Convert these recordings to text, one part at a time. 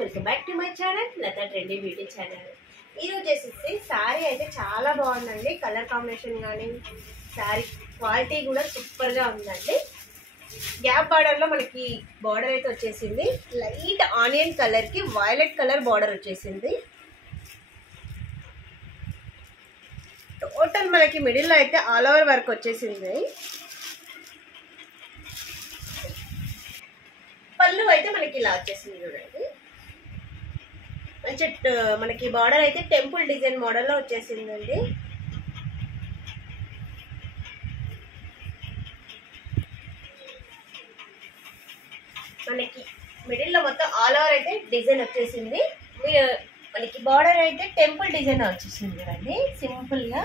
Welcome back to my channel Latha trendy beauty channel. ఈరోజు వచ్చేసి శారీ అయితే చాలా బాగుందండి. కలర్ కాంబినేషన్ కానీ శారీ క్వాలిటీ కూడా సూపర్గా ఉందండి. గ్యాప్ బార్డర్లో మనకి బార్డర్ అయితే వచ్చేసింది. లైట్ ఆనియన్ కలర్కి వైలెట్ కలర్ బార్డర్ వచ్చేసింది. టోటల్ మనకి మిడిల్లో అయితే ఆల్ ఓవర్ వర్క్ వచ్చేసింది. పళ్ళు అయితే మనకి ఇలా వచ్చేసింది చూడండి. మంచి మనకి బార్డర్ అయితే టెంపుల్ డిజైన్ మోడల్లో వచ్చేసిందండి. మనకి మిడిల్లో మొత్తం ఆల్ ఓవర్ అయితే డిజైన్ వచ్చేసింది. మనకి బార్డర్ అయితే టెంపుల్ డిజైన్ వచ్చేసింది చూడండి. సింపుల్గా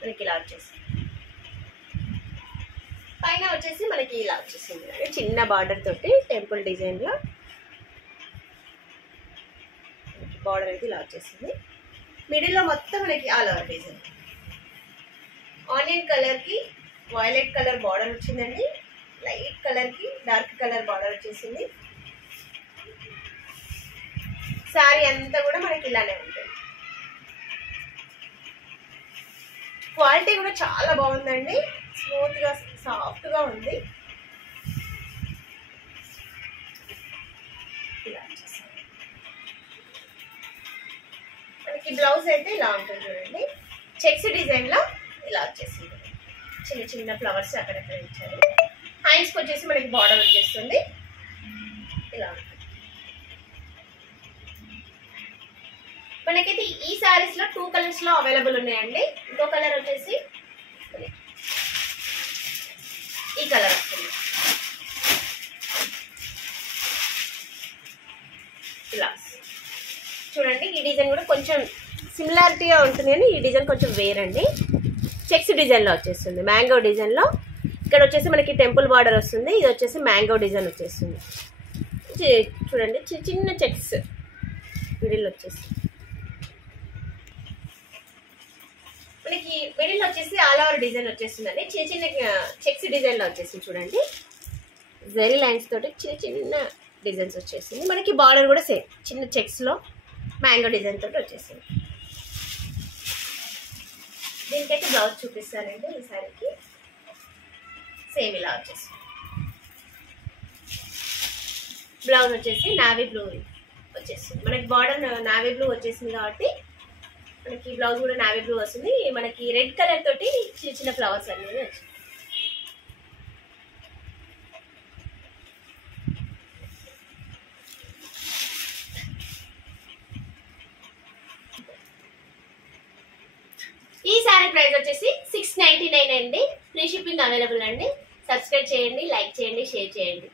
మనకి ఇలా వచ్చేసింది. పైన వచ్చేసి మనకి ఇలా వచ్చేసింది చిన్న బార్డర్ తోటి టెంపుల్ డిజైన్లో బార్డర్ అయితే ఇలా వచ్చేసింది. మిడిల్లో మొత్తం మనకి ఆల్ ఓవర్ డిజైన్ ఆనియన్ కలర్కి వైలెట్ కలర్ బార్డర్ వచ్చిందండి. లైట్ కలర్కి డార్క్ కలర్ బార్డర్ వచ్చేసింది. శారీ అంతా కూడా మనకి ఇలానే ఉంటుంది. క్వాలిటీ కూడా చాలా బాగుందండి. స్మూత్గా సాఫ్ట్గా ఉంది. ఇలా మనకి బ్లౌజ్ అయితే ఇలా ఉంటుంది చూడండి. చెక్స్ డిజైన్లో ఇలా వచ్చేసింది. చిన్న చిన్న ఫ్లవర్స్ అక్కడక్కడ ఇచ్చారు. హ్యాండ్స్కి వచ్చేసి మనకి బార్డర్ వచ్చేస్తుంది. ఇలా ఉంటుంది. మనకైతే ఈ శారీస్ లో 2 కలర్స్ లో అవైలబుల్ ఉన్నాయండి. ఇంకో కలర్ వచ్చేసి ఈ కలర్ వస్తుంది. ఇలా చూడండి. ఈ డిజైన్ కూడా కొంచెం సిమిలారిటీగా ఉంటుంది కానీ ఈ డిజైన్ కొంచెం వేరండి. చెక్స్ డిజైన్లో వచ్చేస్తుంది. మ్యాంగో డిజైన్లో ఇక్కడ వచ్చేసి మనకి టెంపుల్ బార్డర్ వస్తుంది. ఇది వచ్చేసి మ్యాంగో డిజైన్ వచ్చేస్తుంది. చూడండి చిన్న చిన్న చెక్స్ మిడిల్ వచ్చేసి మనకి మిడిల్ వచ్చేసి ఆల్ ఓవర్ డిజైన్ వచ్చేస్తుందండి. చిన్న చిన్న చెక్స్ డిజైన్లో వచ్చేసింది చూడండి. జెరీ లైన్స్ తోటి చిన్న చిన్న డిజైన్స్ వచ్చేసింది. మనకి బార్డర్ కూడా సేమ్ చిన్న చెక్స్లో మ్యాంగో డిజైన్ తోటి వచ్చేసింది. దీనికైతే బ్లౌజ్ చూపిస్తానండి. ఈ శారీకి సేమ్ ఇలా వచ్చేసింది. బ్లౌజ్ వచ్చేసి నావీ బ్లూ వచ్చేసింది. మనకి బార్డర్ నావీ బ్లూ వచ్చేసింది కాబట్టి మనకి బ్లౌజ్ కూడా నావీ బ్లూ వస్తుంది. మనకి రెడ్ కలర్ తోటి చిన్న చిన్న ఫ్లవర్స్ అనేది వచ్చింది. ఈ శారీ ప్రైస్ వచ్చేసి 699 అండి. ఫ్రీ షిప్పింగ్ అవైలబుల్ అండి. సబ్స్క్రైబ్ చేయండి, లైక్ చేయండి, షేర్ చేయండి.